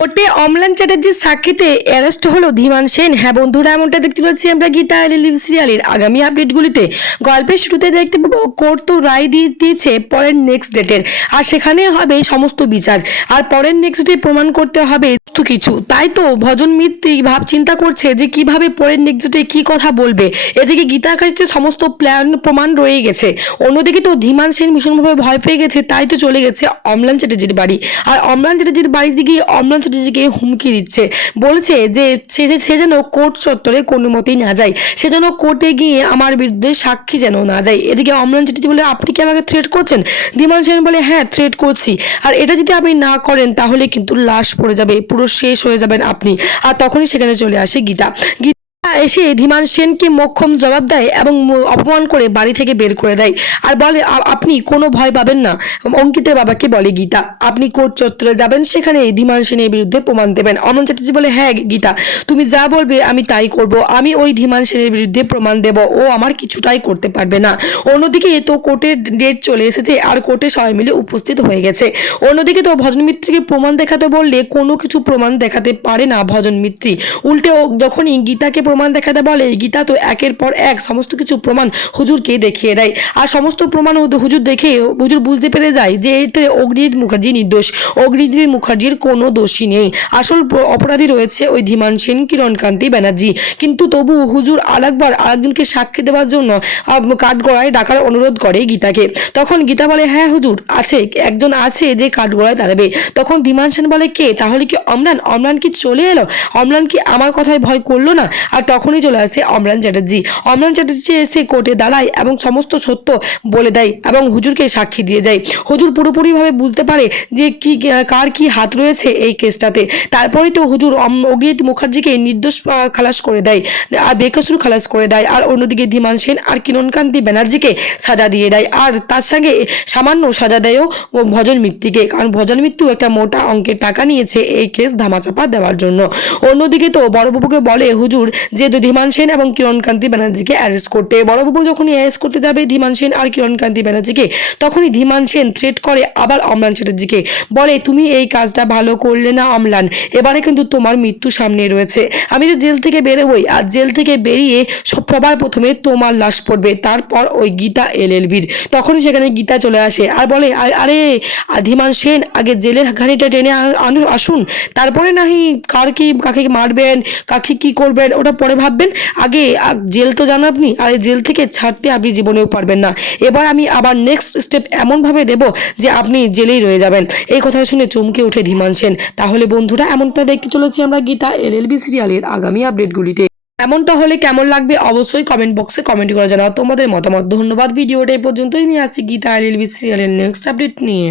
কোর্টে অমলান চ্যাটার্জির সাক্ষীতে অ্যারেস্ট হলো ধীমান সেন। হ্যাঁ বন্ধুরা, এমনটা দেখতে পাচ্ছি আমরা গীতা লিলিভ সিরিয়ালের আগামী আপডেটগুলিতে। গল্পের শুরুতে দেখতে পাবো, কোর্ট তো রায় দিয়ে দিয়েছে পরের নেক্সট ডেটের আর সেখানে হবে সমস্ত বিচার। আর পরের নেক্সট ডে প্রমাণ করতে হবে সমস্ত কিছু। তাই তো ভজন মিত্রি ভাব চিন্তা করছে যে কীভাবে পরের নেক্সট ডে কী কথা বলবে। এদিকে গীতার কাছে সমস্ত প্ল্যান প্রমাণ রয়ে গেছে। অন্যদিকে তো ধীমান সেন ভীষণভাবে ভয় পেয়ে গেছে, তাই তো চলে গেছে অমলান চ্যাটার্জির বাড়ি। আর অমলান চ্যাটার্জির বাড়িতে গিয়ে অমলান চ্যাটার্জিকে হুমকি দিচ্ছে। বলছে যে সে যেন কোর্ট চত্বরে কোনো মতেই না যায়। সে যেন কোর্টে গিয়ে আমার বিরুদ্ধে সাক্ষী যেন না দেয়। এদিকে অমলান চ্যাটার্জি বলে, আপনি কি আমাকে থ্রেট করছেন? দিমান সেন বলে হ্যাঁ থ্রেট করছি। আর এটা যদি আপনি না করেন, তাহলে কিন্তু লাশ পড়ে যাবে, পুরো শেষ হয়ে যাবেন আপনি। আর তখনই সেখানে চলে আসে গীতা। এসে ধীমান সেনকে মক্ষম জবাব দেয় এবং অপমান করে বাড়ি থেকে বের করে দেয়। আর বলে আপনি কোনো ভয় পাবেন না। অঙ্কিতের বাবাকে বলে, গীতা, আপনি কোর্ট চত্বরে যাবেন, সেখানে ধীমান সেনের বিরুদ্ধে প্রমাণ দেবেন। অমন চ্যাটার্জি বলে হ্যাঁ গীতা, তুমি যা বলবে আমি তাই করব। আমি ওই ধীমান সেনের বিরুদ্ধে প্রমাণ দেব। ও আমার কিছুটাই করতে পারবে না। অন্যদিকে তো কোর্টের ডেট চলে এসেছে আর কোর্টে সবাই মিলে উপস্থিত হয়ে গেছে। অন্যদিকে তো ভজন মিত্রকে প্রমাণ দেখাতে বললে কোনো কিছু প্রমাণ দেখাতে পারে না ভজন মিত্রী। উল্টে যখনই গীতাকে প্রমাণ দেখাতে বলে গীতা তো একের পর এক সমস্ত কিছু প্রমাণ হুজুরকে দেখিয়ে দেয়। আর সমস্ত প্রমাণ হুজুর- দেখে হুজুর বুঝতে পেরে যায় যে এতে অগ্নিজিৎ মুখার্জি নির্দোষ। অগ্নিজিৎ মুখার্জির কোনো দোষী নেই। আসল অপরাধী রয়েছে ওই ধীমান সেন কিরণকান্তি ব্যানার্জি। কিন্তু তবু হুজুর আরেকবার আরেকজনকে সাক্ষী দেওয়ার জন্য কাঠগড়ায় ডাকার অনুরোধ করে গীতাকে। তখন গীতা বলে হ্যাঁ হুজুর, আছে। একজন আছে যে কাঠগড়ায় দাঁড়াবে। তখন ধীমান সেন বলে, কে? তাহলে কি অমলান অমলান কি চলে এলো? অমলান কি আমার কথায় ভয় করল না? তখনই চলে আসে অমরান চ্যাটার্জি। অমরান চ্যাটার্জি এসে কোর্টে দাঁড়ায় এবং সমস্ত সত্য বলে দেয় এবং হুজুরকে সাক্ষী দিয়ে যায়। হুজুর পুরোপুরিভাবে বুঝতে পারে যে কি, কার কি হাত রয়েছে এই কেসটাতে। তারপরেই তো হুজুর অগ্নিজিৎ মুখার্জিকে নির্দোষ খালাস করে দেয়, আর বেকসুর খালাস করে দেয়, আর অন্যদিকে ধীমান সেন আর কিরণকান্তি ব্যানার্জিকে সাজা দিয়ে দেয়, আর তার সঙ্গে সামান্য সাজা দেয়ও ভজন মিত্তিকে, কারণ ভজন মিত্তু একটা মোটা অঙ্কের টাকা নিয়েছে এই কেস ধামাচাপা দেওয়ার জন্য। অন্যদিকে তো বড়বাবুকে বলে, হুজুর যে তো ধীমান সেন এবং কিরণকান্তি ব্যানার্জিকে অ্যারেস্ট করতে। বড়বাবু যখনই অ্যারেস্ট করতে যাবে, ধীমান সেন আর কিরণকান্তি ব্যানার্জিকে, তখনই ধীমান সেন থ্রেট করে আবার অমলান চ্যাটার্জিকে। বলে, তুমি এই কাজটা ভালো করলে না অমলান, এবারে কিন্তু তোমার মৃত্যু সামনে রয়েছে। আমি তো জেল থেকে বেরোবই আর জেল থেকে বেরিয়ে সব সবার প্রথমে তোমার লাশ পড়বে। তারপর ওই গীতা এল এলএলবির তখনই সেখানে গীতা চলে আসে আর বলে, "আ- আরে ধীমান সেন, আগে জেলের ঘানিটা টেনে আসুন। তারপরে নাহি কার কি, কাকে মারবেন, কাকে কি করবেন, ওটা পরে ভাববেন, আগে জেল তো জানো আপনি আর জেল থেকে ছাড়তে আপনি জীবনেও পারবেন না। এবার আমি আবার নেক্সট স্টেপ এমনভাবে দেব যে আপনি জেলেই রয়ে যাবেন। এই কথা শুনে চমকে ওঠে ধীমান সেন। তাহলে বন্ধুরা, এমনটা দেখতে চলেছি আমরা গীতা এল এলএলবি সিরিয়ালের আগামী আপডেটগুলিতে। এমনটা হলে কেমন লাগবে অবশ্যই কমেন্ট বক্সে কমেন্ট করে জানাও। তোমাদের মতামত, ধন্যবাদ। ভিডিওটা এই পর্যন্তই। নিয়ে আসছি গীতা এল এলএলবি সিরিয়ালের নেক্সট আপডেট নিয়ে।